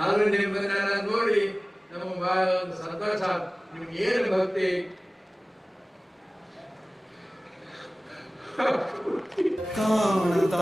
ಆದ್ರೂ ನಿಮ್ಮನ್ನ ನೋಡಿ ನಮಗೆ ಬಹಳ ಒಂದು ಸಂತೋಷ ನಿಮ್ಗೆ ಏನು ಭಕ್ತಿ ಕಾಣದ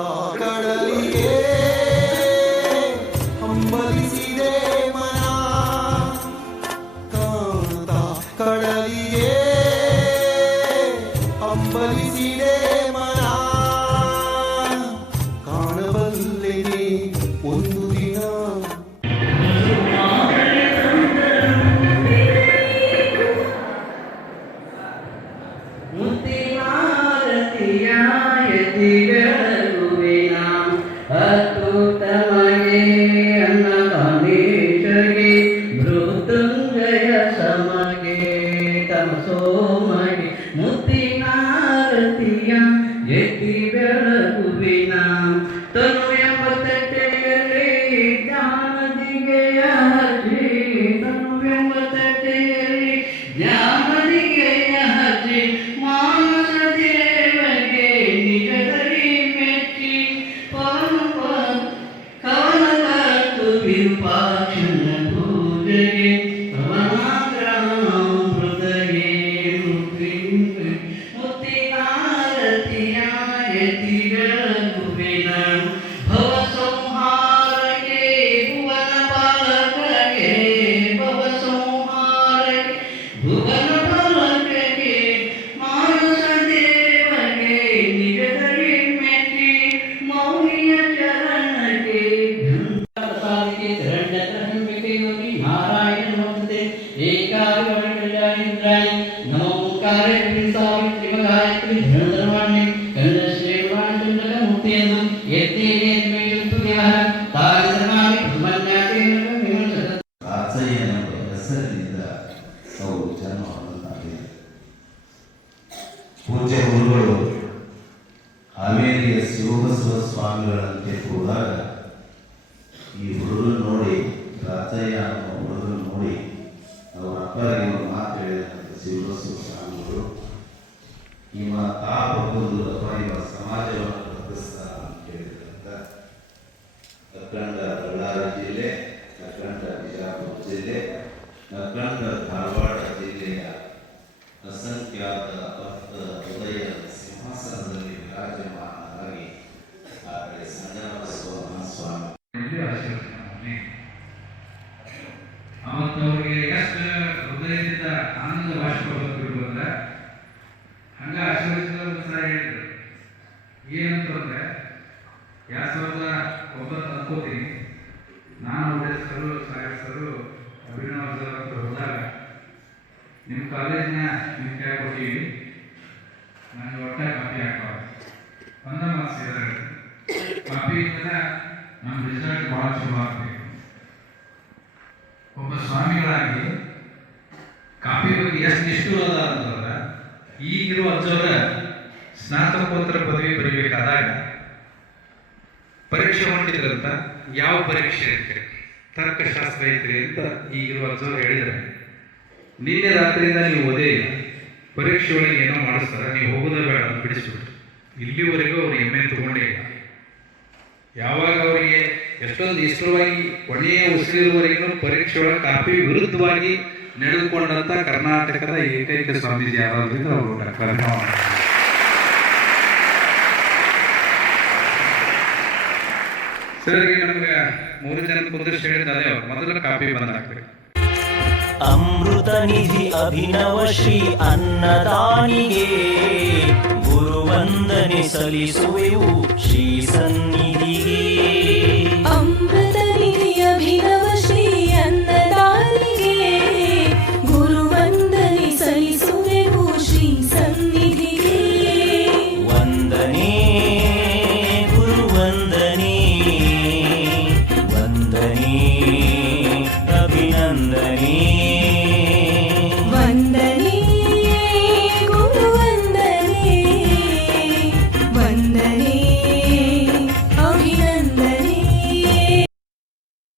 ಮುತ್ತಿನಾರತಿಯ ಎತ್ತಿ ಬೆಳಗುವಿನ ತನು ಎಂಬತ್ತಟ್ಟೆಯಲ್ಲಿ ಪೂಜ್ಯ ಗುರುಗಳು ಹಾವೇರಿಯ ಶಿವಬಸವ ಸ್ವಾಮಿಗಳಂತೆ ಹೋದಾಗ ಇವ ತಾ ಅಥವಾ ಇವ ಸಮಾಜವನ್ನು ಬಗ್ಗಿಸ್ತಾನ ಅಂತ ಹೇಳಿದಂತ ಅಖಂಡ ಬಳ್ಳಾರಿ ಜಿಲ್ಲೆ ಅಖಂಡ ಬಿಜಾಪುರ ಜಿಲ್ಲೆ ಅಖಂಡ ಧಾರವಾಡ ಜಿಲ್ಲೆಯ ಅಸಂಖ್ಯಾತ ಭಕ್ತ ಹೃದಯ ಸಿಂಹಾಸನದಲ್ಲಿ ವಿರಾಜಮಾನರಾಗಿ ಆ ಕಡೆ ಸಂಗಮ ಸ್ವಾಮಿ. ಅವತ್ತು ಅವರಿಗೆ ಎಷ್ಟು ಹೃದಯದಿಂದ ಆನಂದ ಬಾಷ್ಪ ಬರ್ತಿರ್ಬೋದ ಹಂಗ ಆಶೀರ್ವದಿಸಿದವರು ಸಹ ಹೇಳಿದ್ರು. ಏನಂತಂದ್ರೆ ಎರಡು ಸಾವಿರದ ಒಂಬತ್ತು ಅನ್ಕೋತೀನಿ. ನಾನು ಉಡೇಸರು ಸಾಗಸರು ಅಭಿನವ ಸರ್ ಅಂತ ಹೋದಾಗ ನಿಮ್ಮ ಕಾಲೇಜಿನ ನಿಮ್ಮ ಕೈ ಕೊಟ್ಟಿವಿ ನನಗೆ ಒಟ್ಟ ಕಾಪಿ ಹಾಕೋ ಬಂದ ಮಾರ್ಕ್ಸ್ ಇದ್ದಾರೆ ಕಾಪಿಯಿಂದ ನಮ್ಮ ರಿಸಲ್ಟ್ ಭಾಳ ಚಲೋ ಆಗಬೇಕು. ಒಬ್ಬ ಸ್ವಾಮಿಗಳಾಗಿ ಕಾಪಿ ಬಗ್ಗೆ ಎಷ್ಟು ಅಂತಂದ್ರೆ ಈಗಿರುವ ಅಜ್ಜವರ ಸ್ನಾತಕೋತ್ತರ ಪದವಿ ಬರೀಬೇಕಾದಾಗ ಪರೀಕ್ಷೆ ಹೊಂಟಿದ್ರಂತ ಯಾವ ಪರೀಕ್ಷೆ ಐತ್ರಿ ತರ್ಕಶಾಸ್ತ್ರ ಐತ್ರಿ ಅಂತ ಈಗಿರುವ ಅಜ್ಜವ್ರು ಹೇಳಿದ್ರೆ ನಿನ್ನೆ ರಾತ್ರಿಯಿಂದ ನೀವು ಓದೇ ಪರೀಕ್ಷೆ ಒಳಗೆ ಏನೋ ಮಾಡಿಸ್ತಾರೆ. ನೀವು ಹೋಗೋದೇ ಬೇಡ ಅಂತ ಬಿಡಿಸ್ಬಿಟ್ರು ಇಲ್ಲಿವರೆಗೂ ಅವ್ರು ಹೆಮ್ಮೆ ತಗೊಂಡೇ ಇಲ್ಲ. ಯಾವಾಗ ಅವರಿಗೆ ಎಷ್ಟೊಂದು ಇಷ್ಟವಾಗಿ ಕೊನೆಯ ಉಸಿರಿರುವವರೆಗೂ ಪರೀಕ್ಷೆ ಒಳಗೆ ಕಾಪಿ ವಿರುದ್ಧವಾಗಿ ನಡೆದುಕೊಂಡಂತ ಕರ್ನಾಟಕದ ಏಕೈಕ ಸ್ವಾಮೀಜಿ ಯಾರಾದ್ರಿಂದ ಅವರು ಡಾಕ್ಟರ್ ಸರ್ ನಮ್ಗೆ ಮೂರು ಜನ ಕುದುರೆ ಹೇಳಿದ್ದಾರೆ ಅವ್ರು. ಮೊದಲು ಕಾಪಿ ಬಂದ್ ಹಾಕ್ಬೇಕು. ಅಮೃತ ನಿಧಿ ಅಭಿನವ ಶ್ರೀ ಅನ್ನದಾನಿಗೆ ಗುರುವಂದನೆ ಸಲ್ಲಿಸುವೆವು ಶ್ರೀ ಸನ್ನಿಧಿಗೆ.